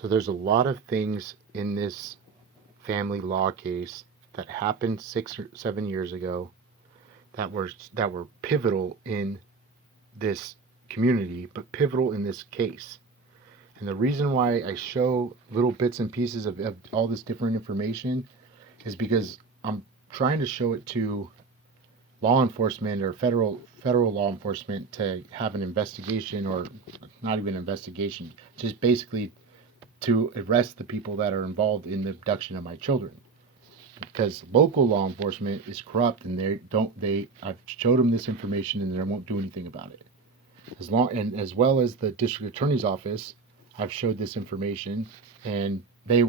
So there's a lot of things in this family law case that happened 6 or 7 years ago that were pivotal in this community, but pivotal in this case. And the reason why I show little bits and pieces of all this different information is because I'm trying to show it to law enforcement or federal law enforcement to have an investigation, or not even investigation, just basically to arrest the people that are involved in the abduction of my children. Because local law enforcement is corrupt, and I've showed them this information and they won't do anything about it. As well as the district attorney's office, I've showed this information and they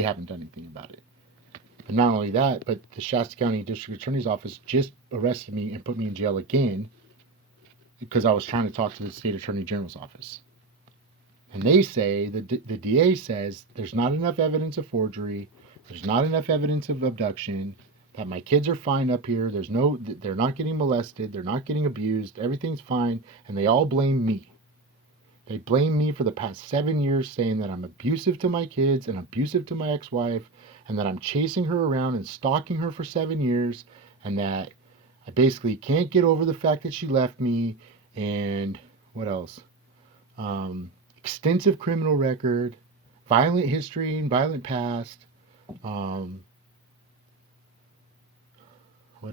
haven't done anything about it. And not only that, but the Shasta County District Attorney's Office just arrested me and put me in jail again because I was trying to talk to the State Attorney General's office. And they say, the DA says, there's not enough evidence of forgery, there's not enough evidence of abduction, that my kids are fine up here, they're not getting molested, they're not getting abused, everything's fine, and they all blame me. They blame me for the past 7 years, saying that I'm abusive to my kids and abusive to my ex-wife, and that I'm chasing her around and stalking her for 7 years, and that I basically can't get over the fact that she left me, and what else? Extensive criminal record, violent history and violent past. What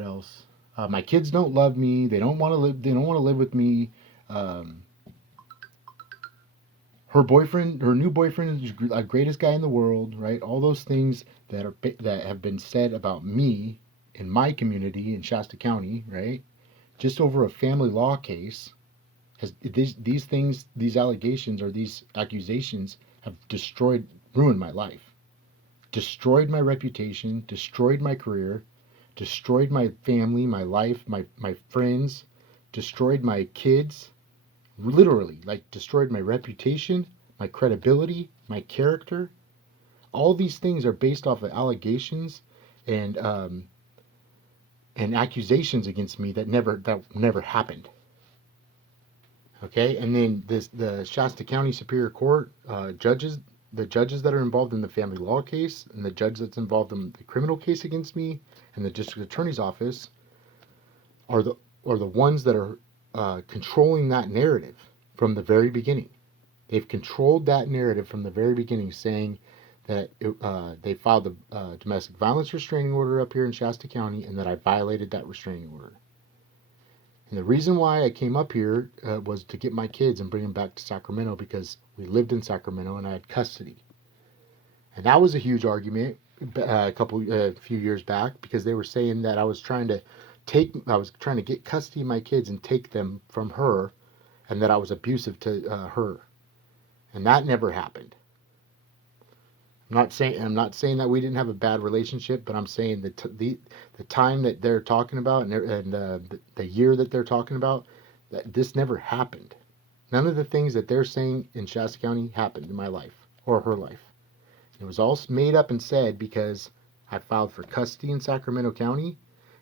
else? My kids don't love me. They don't want to live. They don't want to live with me. Her new boyfriend is the greatest guy in the world, right? All those things that have been said about me in my community in Shasta County, right? Just over a family law case, these allegations or these accusations have ruined my life, destroyed my reputation, destroyed my career, destroyed my family, my life, my friends, destroyed my kids. Literally, like, destroyed my reputation, my credibility, my character. All these things are based off of allegations and accusations against me that never happened. Okay, and then the Shasta County Superior Court the judges that are involved in the family law case, and the judge that's involved in the criminal case against me, and the district attorney's office are the ones that are controlling that narrative from the very beginning. They've controlled that narrative from the very beginning, saying that they filed a domestic violence restraining order up here in Shasta County, and that I violated that restraining order. And the reason why I came up here was to get my kids and bring them back to Sacramento, because we lived in Sacramento and I had custody. And that was a huge argument a few years back, because they were saying that I was trying to get custody of my kids and take them from her, and that I was abusive to her. And that never happened. I'm not saying that we didn't have a bad relationship, but I'm saying that the time that they're talking about, and the year that they're talking about, that this never happened. None of the things that they're saying in Shasta County happened in my life or her life. It was all made up and said because I filed for custody in Sacramento County,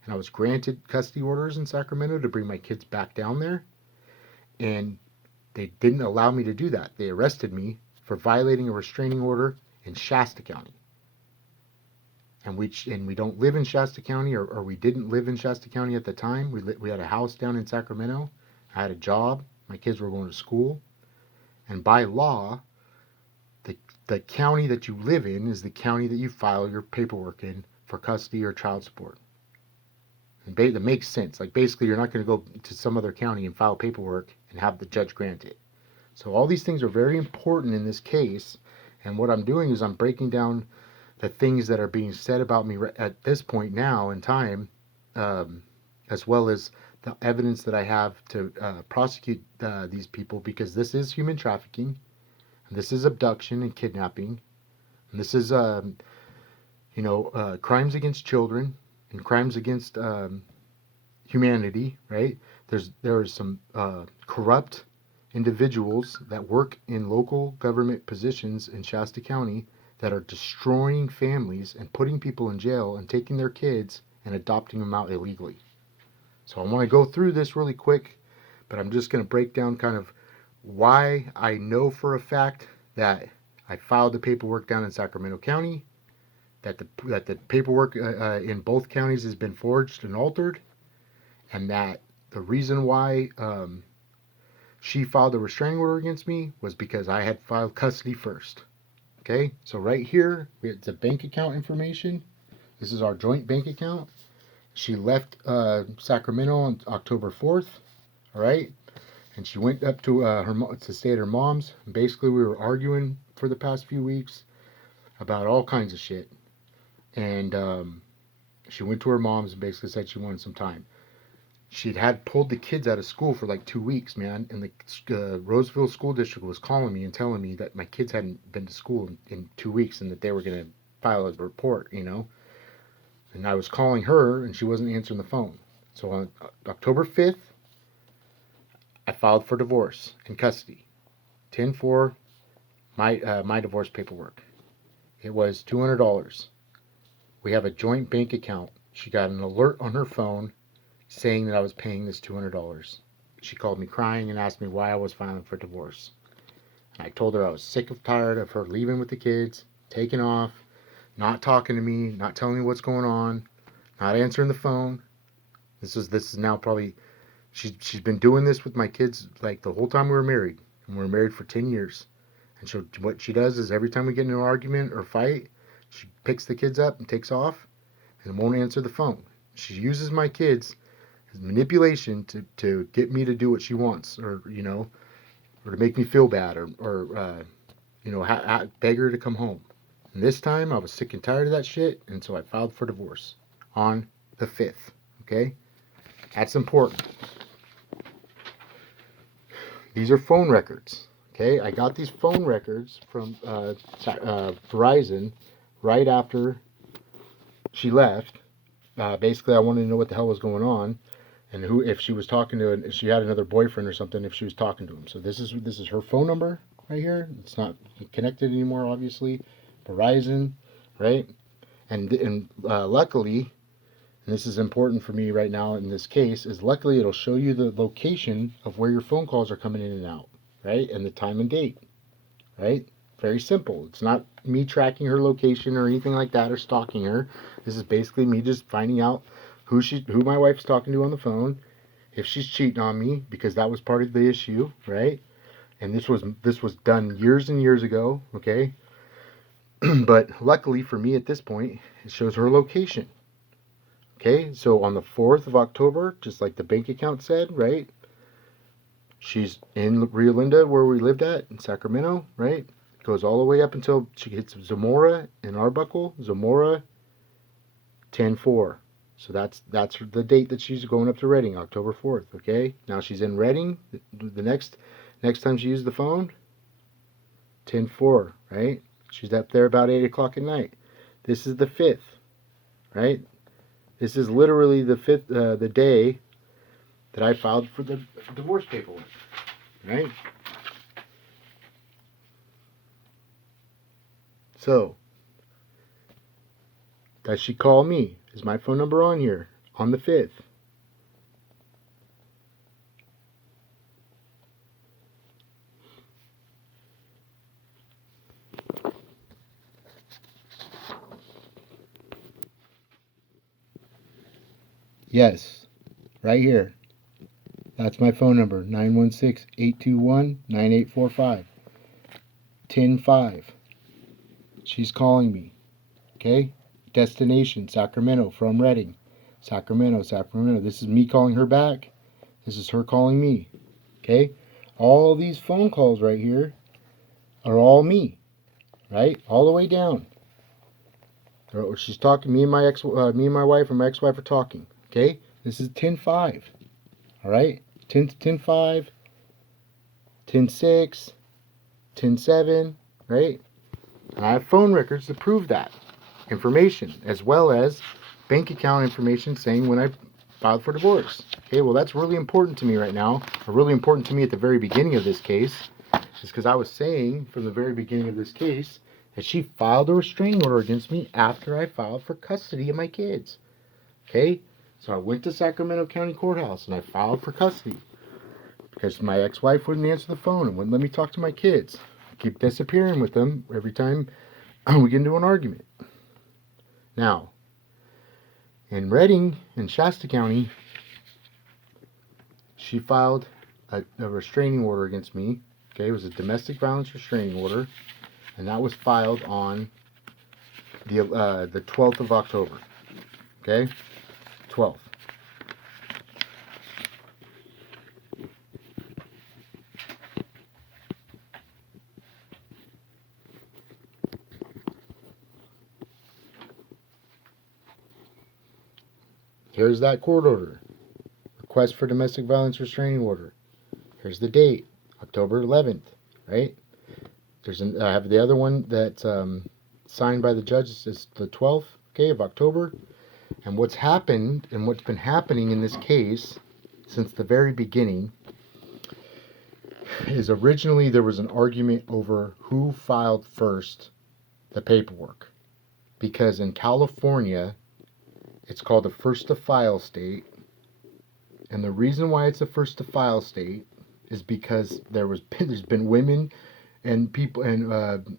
and I was granted custody orders in Sacramento to bring my kids back down there, and they didn't allow me to do that. They arrested me for violating a restraining order in Shasta County. And we don't live in Shasta County, or we didn't live in Shasta County at the time. We had a house down in Sacramento. I had a job. My kids were going to school. And by law, the county that you live in is the county that you file your paperwork in for custody or child support. And that makes sense. Like, basically, you're not going to go to some other county and file paperwork and have the judge grant it. So all these things are very important in this case. And what I'm doing is I'm breaking down the things that are being said about me at this point now in time, as well as the evidence that I have to prosecute these people, because this is human trafficking, and this is abduction and kidnapping, and this is crimes against children and crimes against humanity. Right? There are some corrupt individuals that work in local government positions in Shasta County that are destroying families and putting people in jail and taking their kids and adopting them out illegally. So I want to go through this really quick, but I'm just going to break down kind of why I know for a fact that I filed the paperwork down in Sacramento County, that the paperwork in both counties has been forged and altered, and that the reason why she filed a restraining order against me was because I had filed custody first. Okay, so right here, it's a bank account information. This is our joint bank account. She left Sacramento on October 4th, all right? And she went up to to stay at her mom's. And basically, we were arguing for the past few weeks about all kinds of shit. And she went to her mom's and basically said she wanted some time. She'd had pulled the kids out of school for like 2 weeks, man. And the Roseville School District was calling me and telling me that my kids hadn't been to school in 2 weeks and that they were going to file a report, you know. And I was calling her and she wasn't answering the phone. So on October 5th, I filed for divorce and custody. 10-4, my divorce paperwork. It was $200. We have a joint bank account. She got an alert on her phone saying that I was paying this $200. She called me crying and asked me why I was filing for divorce. And I told her I was sick of tired of her leaving with the kids, taking off, not talking to me, not telling me what's going on, not answering the phone. This is now probably she's been doing this with my kids like the whole time we were married, and we were married for 10 years. And what she does is every time we get into an argument or fight, she picks the kids up and takes off and won't answer the phone. She uses my kids as manipulation to get me to do what she wants, or or to make me feel bad, or beg her to come home. And this time I was sick and tired of that shit, and so I filed for divorce on the 5th. Okay, that's important. These are phone records. Okay, I got these phone records from Verizon right after she left. Basically, I wanted to know what the hell was going on, and if she was talking to, if she had another boyfriend or something, if she was talking to him. So this is her phone number right here. It's not connected anymore, obviously. Verizon, right? And luckily, and this is important for me right now in this case, is luckily it'll show you the location of where your phone calls are coming in and out, right? And the time and date, right? Very simple. It's not me tracking her location or anything like that or stalking her. This is basically me just finding out who my wife's talking to on the phone, if she's cheating on me, because that was part of the issue, right? And this was done years and years ago, okay? But luckily for me at this point, it shows her location. Okay, so on the 4th of October, just like the bank account said, right? She's in Rio Linda, where we lived at, in Sacramento, right? Goes all the way up until she hits Zamora and Arbuckle. Zamora, 10-4. So that's the date that she's going up to Redding, October 4th, okay? Now she's in Redding. The next time she used the phone, 10-4, right? She's up there about 8 o'clock at night. This is the 5th, right? This is literally the 5th, the day that I filed for the divorce paperwork, right? So, does she call me? Is my phone number on here on the 5th? Yes, right here. That's my phone number, 916-821-9845. 10-5. She's calling me. Okay? Destination, Sacramento, from Redding. Sacramento. This is me calling her back. This is her calling me. Okay? All these phone calls right here are all me. Right? All the way down. She's talking, me and my wife and my ex-wife are talking. Okay? This is 10-5. All right? 10-5, 10-6, 10-7, right? And I have phone records to prove that information, as well as bank account information saying when I filed for divorce. Okay, well, that's really important to me right now, or really important to me at the very beginning of this case, is because I was saying from the very beginning of this case that she filed a restraining order against me after I filed for custody of my kids. Okay, so I went to Sacramento County Courthouse and I filed for custody because my ex-wife wouldn't answer the phone and wouldn't let me talk to my kids. keep disappearing with them every time we get into an argument. Now, in Redding, in Shasta County, she filed a restraining order against me. Okay, it was a domestic violence restraining order, and that was filed on the 12th of October. Okay, 12th. Here's that court order. Request for domestic violence restraining order. Here's the date, October 11th, right? I have the other one that's signed by the judge. It's the 12th, okay, of October. And what's happened and what's been happening in this case since the very beginning is originally there was an argument over who filed first the paperwork. Because in California, it's called a first to file state. And the reason why it's a first to file state is because there's been women and people and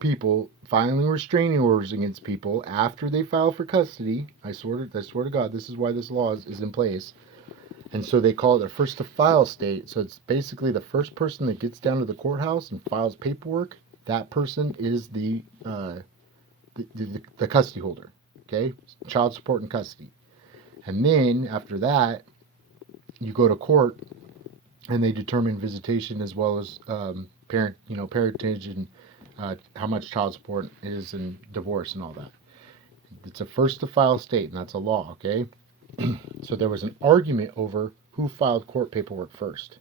people filing restraining orders against people after they file for custody. I swear to God, this is why this law is in place. And so they call it a first to file state. So it's basically the first person that gets down to the courthouse and files paperwork. That person is the custody holder. Okay, child support and custody. And then after that, you go to court, and they determine visitation as well as parentage and how much child support is and divorce and all that. It's a first to file state, and that's a law. Okay, so there was an argument over who filed court paperwork first.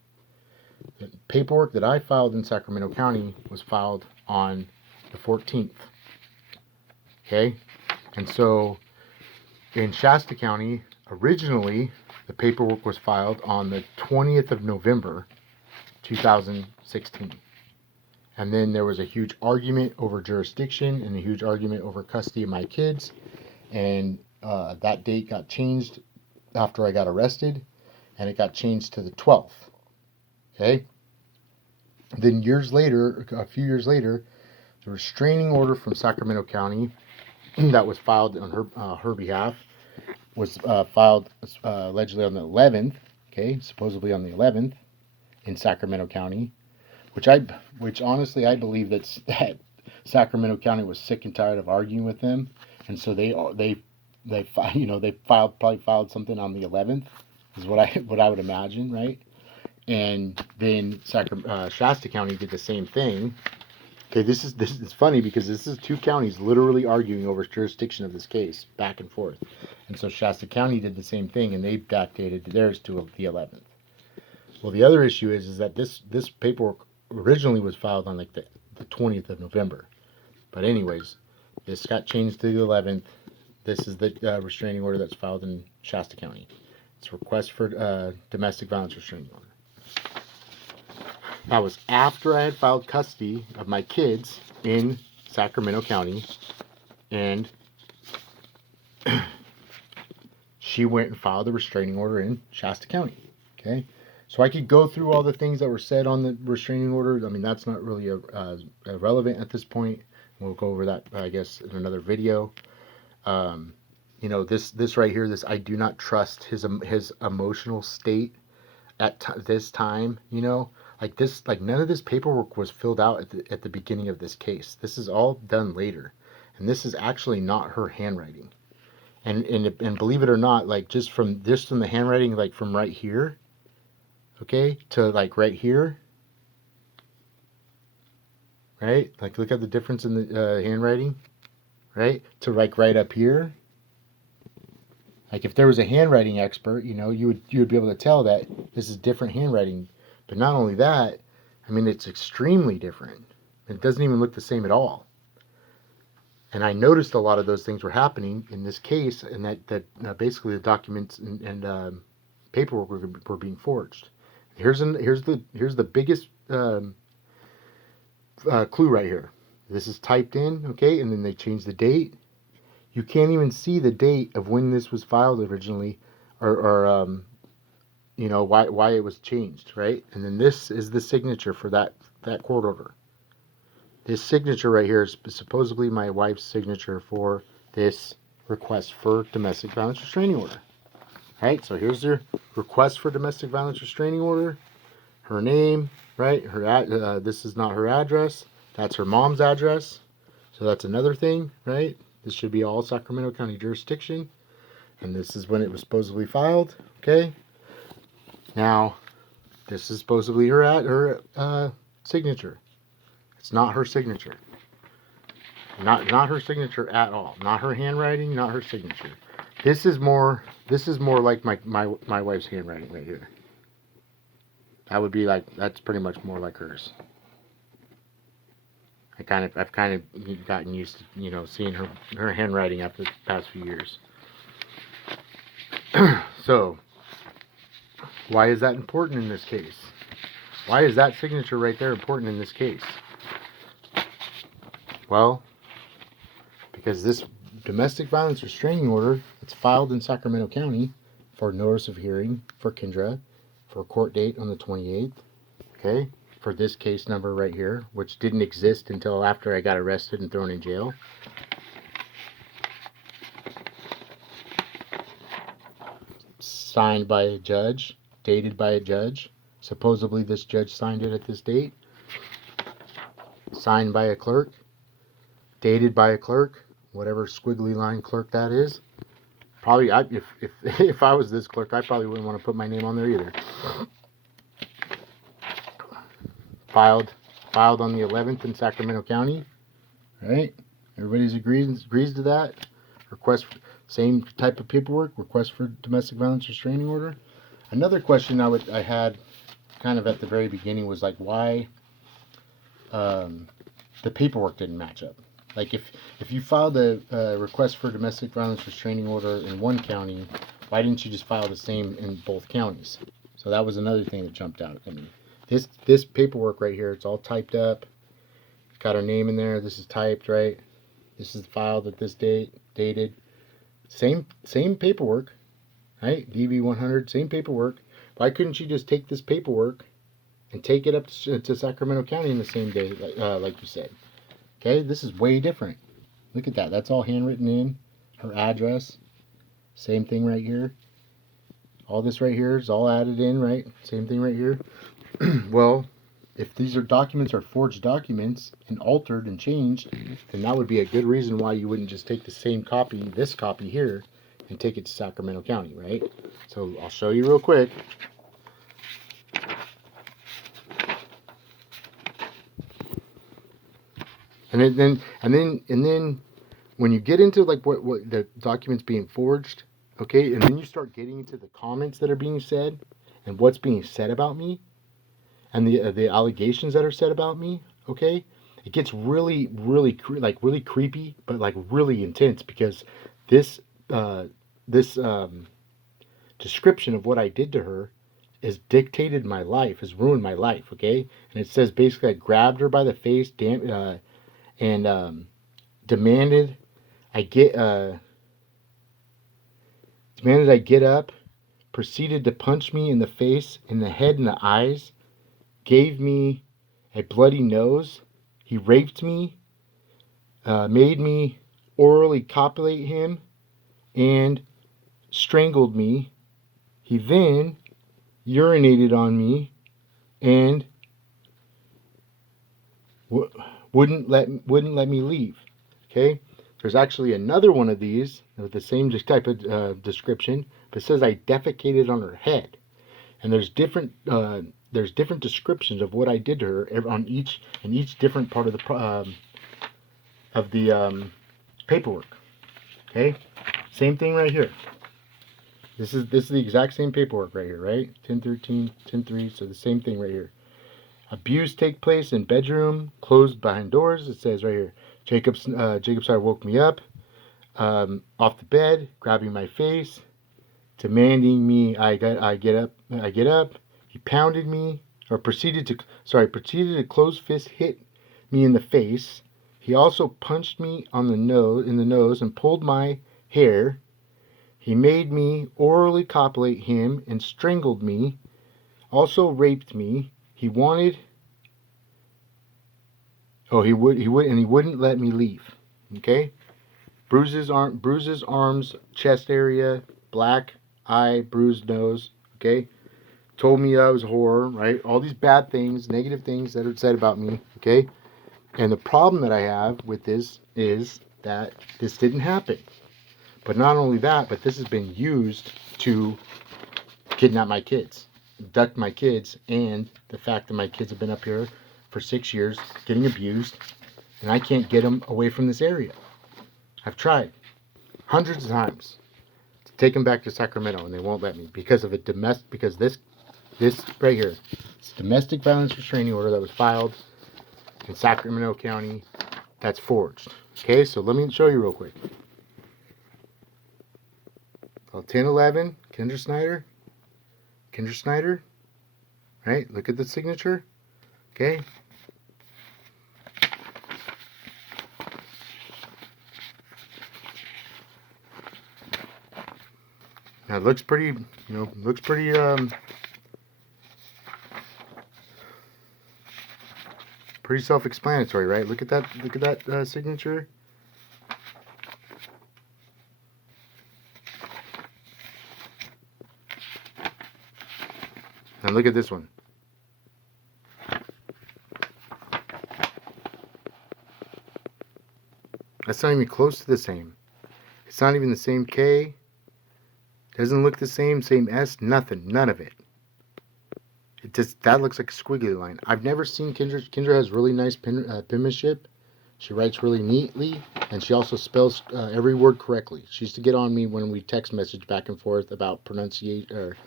The paperwork that I filed in Sacramento County was filed on the 14th. Okay, and so in Shasta County, originally the paperwork was filed on the 20th of November, 2016. And then there was a huge argument over jurisdiction and a huge argument over custody of my kids. And that date got changed after I got arrested, and it got changed to the 12th. Okay? Then a few years later, the restraining order from Sacramento County that was filed on her behalf was filed allegedly on the 11th, okay, supposedly on the 11th in Sacramento County, which honestly I believe that Sacramento County was sick and tired of arguing with them, and so they probably filed something on the 11th, is what I would imagine, right? And then Shasta County did the same thing. Okay, this is funny because this is two counties literally arguing over jurisdiction of this case back and forth. And so Shasta County did the same thing, and they backdated theirs to the 11th. Well, the other issue is that this paperwork originally was filed on like the 20th of November. But anyways, this got changed to the 11th. This is the restraining order that's filed in Shasta County. It's a request for domestic violence restraining order. That was after I had filed custody of my kids in Sacramento County, and she went and filed a restraining order in Shasta County. Okay, so I could go through all the things that were said on the restraining order. I mean, that's not really relevant at this point. We'll go over that, I guess, in another video. This right here, this I do not trust his emotional state at this time. Like none of this paperwork was filled out at the beginning of this case. This is all done later, and this is actually not her handwriting. And believe it or not, like just from the handwriting, like from right here, okay, to like right here, right? Like look at the difference in the handwriting, right? To like right up here. Like if there was a handwriting expert, you would be able to tell that this is different handwriting. But not only that, I mean, it's extremely different. It doesn't even look the same at all. And I noticed a lot of those things were happening in this case, and that basically the documents and paperwork were being forged. Here's the biggest clue right here. This is typed in, okay, and then they changed the date. You can't even see the date of when this was filed originally, or why it was changed, right? And then this is the signature for that court order. This signature right here is supposedly my wife's signature for this request for domestic violence restraining order. Right, so here's their request for domestic violence restraining order. Her name, right? This is not her address. That's her mom's address. So that's another thing, right? This should be all Sacramento County jurisdiction. And this is when it was supposedly filed. Okay. Now, this is supposedly her signature. It's not her signature. Not her signature at all. Not her handwriting. Not her signature. This is more like my wife's handwriting right here. That would be like, that's pretty much more like hers. I've kind of gotten used to, seeing her handwriting after the past few years. So, why is that important in this case? Why is that signature right there important in this case? Well, because this domestic violence restraining order, it's filed in Sacramento County for notice of hearing for Kendra for a court date on the 28th. Okay, for this case number right here, which didn't exist until after I got arrested and thrown in jail. Signed by a judge, dated by a judge. Supposedly this judge signed it at this date. Signed by a clerk, dated by a clerk, whatever squiggly line clerk that is. Probably, if I was this clerk, I probably wouldn't want to put my name on there either. Filed on the 11th in Sacramento County. Right? Everybody agrees to that. Request, same type of paperwork. Request for domestic violence restraining order. Another question I had kind of at the very beginning was like, why the paperwork didn't match up. Like if you filed a request for domestic violence restraining order in one county, why didn't you just file the same in both counties? So that was another thing that jumped out at me. This paperwork right here, it's all typed up. Got her name in there. This is typed, right? This is filed at this date, dated. Same paperwork, right? DV 100, same paperwork. Why couldn't you just take this paperwork and take it up to Sacramento County in the same day, like you said? Okay, this is way different. Look at that. That's all handwritten in. Her address. Same thing right here. All this right here is all added in, right? Same thing right here. Well, if these documents are forged documents and altered and changed, then that would be a good reason why you wouldn't just take the same copy, this copy here, and take it to Sacramento County, right? So I'll show you real quick. And then when you get into like what the documents being forged, okay, and then you start getting into the comments that are being said and what's being said about me and the allegations that are said about me, okay, it gets really creepy, but like really intense, because this description of what I did to her has dictated my life, has ruined my life, okay? And it says basically I grabbed her by the face, and demanded I get up, proceeded to punch me in the face, in the head, and the eyes, gave me a bloody nose. He raped me, made me orally copulate him, and strangled me. He then urinated on me and wouldn't let me leave. Okay, there's actually another one of these with the same type of description, but it says I defecated on her head, and there's different descriptions of what I did to her on each different part of the paperwork. Okay, same thing right here. This is the exact same paperwork right here, right? 1013, 10-3, so the same thing right here. Abuse take place in bedroom, closed behind doors. It says right here, Jacob Sire woke me up off the bed, grabbing my face, demanding me I get up. He pounded me, or proceeded to close fist hit me in the face. He also punched me in the nose and pulled my hair. He made me orally copulate him and strangled me. Also raped me. He wanted Oh, he wouldn't let me leave. Okay? Bruises, arms, chest area, black eye, bruised nose. Okay? Told me I was a whore, right? All these bad things, negative things that are said about me. Okay? And the problem that I have with this is that this didn't happen. But not only that, but this has been used to kidnap my kids, abduct my kids, and the fact that my kids have been up here for 6 years getting abused, and I can't get them away from this area. I've tried hundreds of times to take them back to Sacramento, and they won't let me because of because this right here, it's a domestic violence restraining order that was filed in Sacramento County that's forged. Okay, so let me show you real quick. 1011, Kendra Snyder, right? Look at the signature, okay? Now it looks pretty, pretty self-explanatory, right? Look at that signature. Now look at this one. That's not even close to the same. It's not even the same K. Doesn't look the same S, nothing, none of it. That looks like a squiggly line. I've never seen Kendra. Kendra has really nice penmanship. She writes really neatly, and she also spells every word correctly. She used to get on me when we text message back and forth about pronunciation or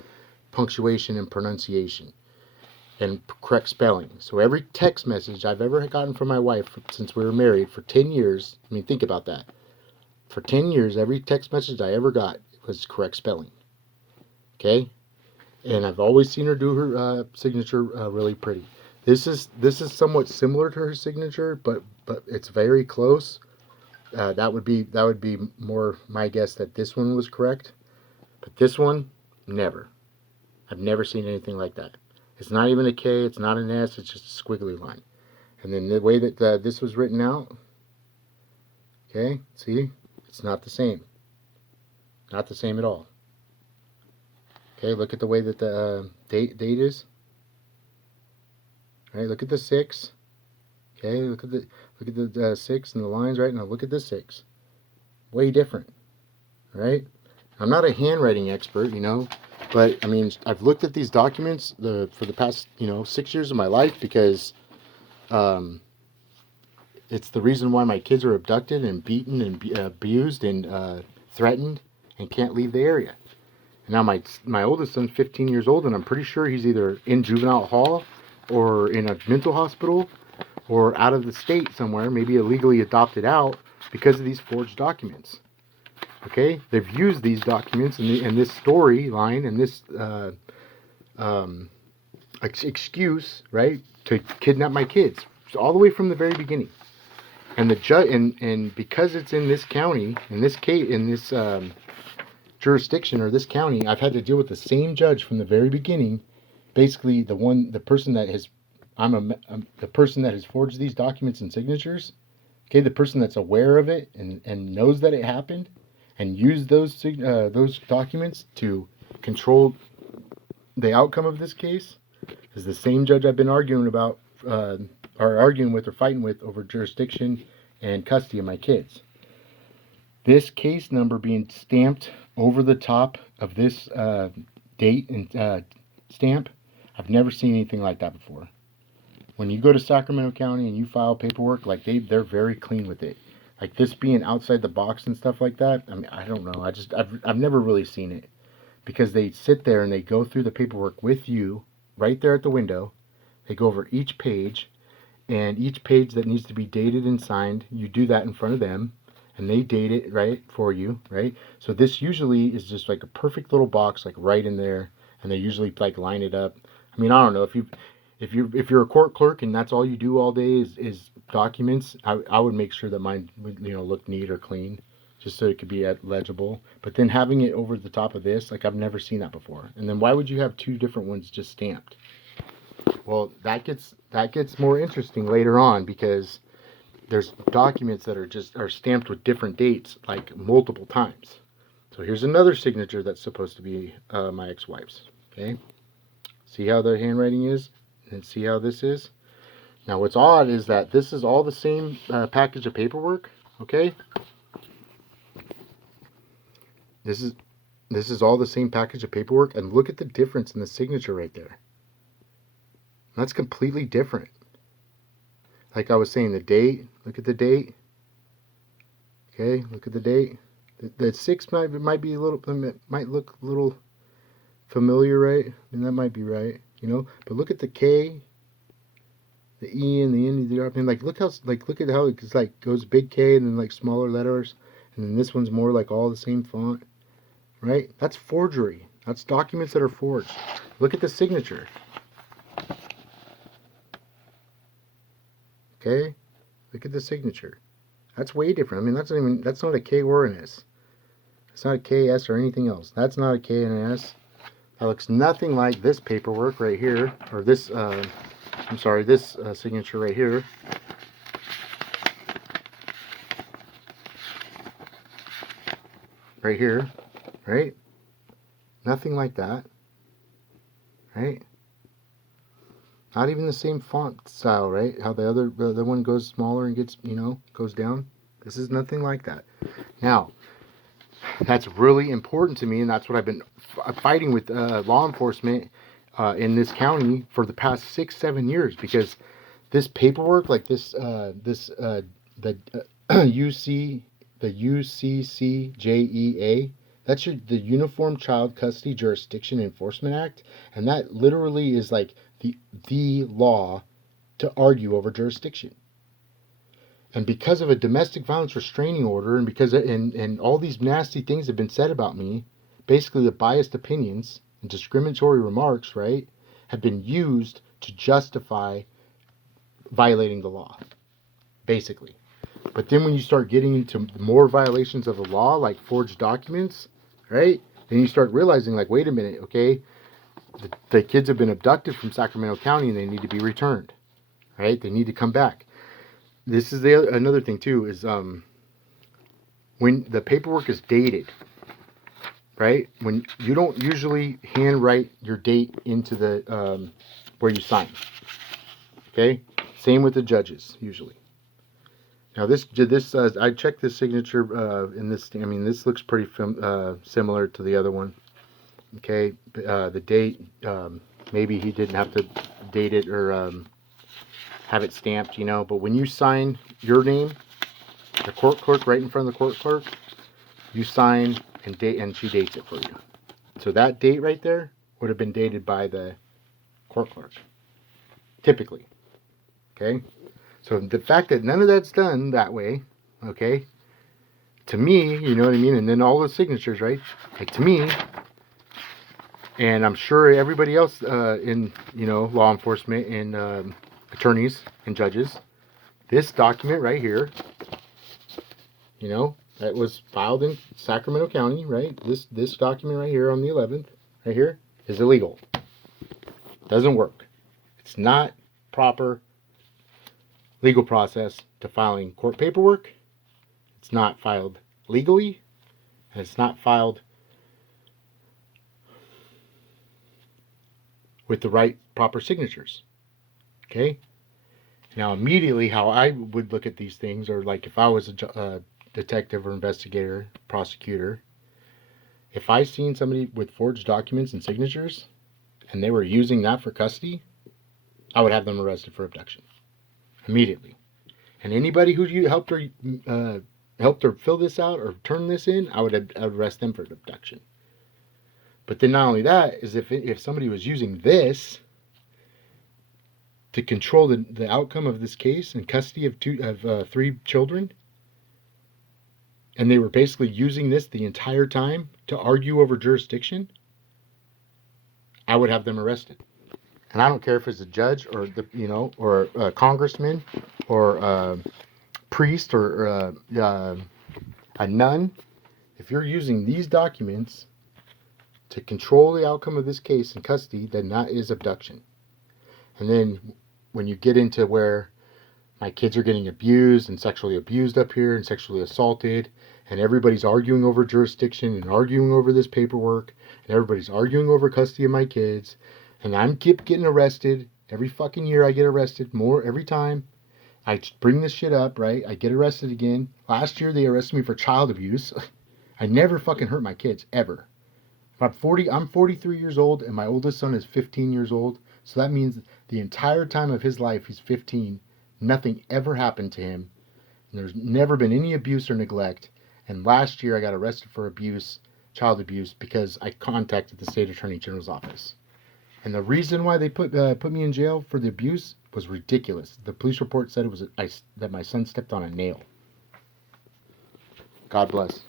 punctuation and pronunciation and correct spelling. So every text message I've ever gotten from my wife since we were married for 10 years, I mean, think about that. For 10 years, every text message I ever got was correct spelling. Okay? And I've always seen her do her signature really pretty. This is somewhat similar to her signature, but it's very close. That would be more my guess that this one was correct, but this one, never. I've never seen anything like that. It's not even a K. It's not an S. It's just a squiggly line. And then the way that this was written out, okay, see, it's not the same. Not the same at all. Okay, look at the way that the date is. All right, look at the 6. Okay, look at the 6 and the lines. Right now, look at the 6. Way different. Right. I'm not a handwriting expert, but I mean, I've looked at these documents for the past 6 years of my life because it's the reason why my kids are abducted and beaten and abused and threatened and can't leave the area. Now my oldest son's 15 years old, and I'm pretty sure he's either in juvenile hall or in a mental hospital or out of the state somewhere, maybe illegally adopted out because of these forged documents. Okay, they've used these documents and this storyline and this excuse, right, to kidnap my kids, all the way from the very beginning. And the judge, and because it's in this county, in this case, in this jurisdiction or this county, I've had to deal with the same judge from the very beginning. Basically, the person that has forged these documents and signatures. Okay, the person that's aware of it and knows that it happened, and used those documents to control the outcome of this case is the same judge I've been arguing with or fighting with over jurisdiction and custody of my kids. This case number being stamped over the top of this date and stamp, I've never seen anything like that before. When you go to Sacramento County and you file paperwork, like they're very clean with it. Like this being outside the box and stuff like that, I mean, I don't know. I've never really seen it because they sit there and they go through the paperwork with you right there at the window. They go over each page, and each page that needs to be dated and signed, you do that in front of them, and they date it right for you, right? So this usually is just like a perfect little box, like right in there, and they usually like line it up. I mean, I don't know if you're a court clerk and that's all you do all day is documents. I would make sure that mine would look neat or clean, just so it could be legible. But then having it over the top of this, like I've never seen that before. And then why would you have two different ones just stamped? Well, that gets more interesting later on because there's documents that are stamped with different dates, like multiple times. So here's another signature that's supposed to be my ex-wife's. Okay, see how the handwriting is, and see how this is. Now what's odd is that this is all the same package of paperwork. Okay, this is all the same package of paperwork, and look at the difference in the signature right there. That's completely different. Like I was saying, the date, look at the date. Okay, look at the date. The 6 might be a little, might look a little familiar, right? And that might be right, you know. But look at the K, the E, and the N, the R. And like look at how it's like goes big K and then like smaller letters, and then this one's more like all the same font, right? That's forgery. That's documents that are forged. Look at the signature. Okay, look at the signature. That's way different. I mean, that's not a K or an S. It's not a K, S, or anything else. That's not a K and an S. That looks nothing like this paperwork right here, or this. I'm sorry, this signature right here. Right here, right? Nothing like that, right? Not even the same font style, right? How the other one goes smaller and gets, goes down. This is nothing like that. Now, that's really important to me, and that's what I've been fighting with law enforcement in this county for the past 6-7 years, because this paperwork, like the UCCJEA, that's the Uniform Child Custody Jurisdiction Enforcement Act, and that literally is like the law to argue over jurisdiction. And because of a domestic violence restraining order, and because and all these nasty things have been said about me, basically the biased opinions and discriminatory remarks, right, have been used to justify violating the law, basically. But then when you start getting into more violations of the law, like forged documents, right, then you start realizing, like, wait a minute, okay, the kids have been abducted from Sacramento County and they need to be returned, right? They need to come back. This is another thing too, is when the paperwork is dated, right? When you don't usually handwrite your date into the where you sign. Okay, same with the judges usually. Now this I checked this signature in this. I mean, this looks pretty similar to the other one. Okay, the date, maybe he didn't have to date it or have it stamped, but when you sign your name, the court clerk right in front of the court clerk, you sign and date, and she dates it for you. So that date right there would have been dated by the court clerk, typically. Okay, so the fact that none of that's done that way, okay, to me, you know what I mean, and then all the signatures, right, like to me, and I'm sure everybody else in law enforcement and attorneys and judges, this document right here, that was filed in Sacramento County, right? This document right here on the 11th, right here, is illegal. Doesn't work. It's not proper legal process to filing court paperwork. It's not filed legally, and it's not filed with the right proper signatures. Okay? Now, immediately, how I would look at these things, or like if I was a detective or investigator, prosecutor, if I seen somebody with forged documents and signatures, and they were using that for custody, I would have them arrested for abduction immediately. And anybody who helped her fill this out or turn this in, I would arrest them for abduction. But then not only that, is if somebody was using this to control the outcome of this case and custody of 3 children, and they were basically using this the entire time to argue over jurisdiction, I would have them arrested. And I don't care if it's a judge or or a congressman or a priest or a nun. If you're using these documents to control the outcome of this case in custody, then that is abduction. And then when you get into where My kids are getting abused and sexually abused up here and sexually assaulted. And everybody's arguing over jurisdiction and arguing over this paperwork. And everybody's arguing over custody of my kids. And I'm keep getting arrested. Every fucking year I get arrested. More every time. I bring this shit up, right? I get arrested again. Last year they arrested me for child abuse. I never fucking hurt my kids, ever. I'm 43 years old, and my oldest son is 15 years old. So that means the entire time of his life, he's 15, nothing ever happened to him. And there's never been any abuse or neglect. And last year I got arrested for abuse, child abuse, because I contacted the state attorney general's office. And the reason why they put me in jail for the abuse was ridiculous. The police report said it was that my son stepped on a nail. God bless.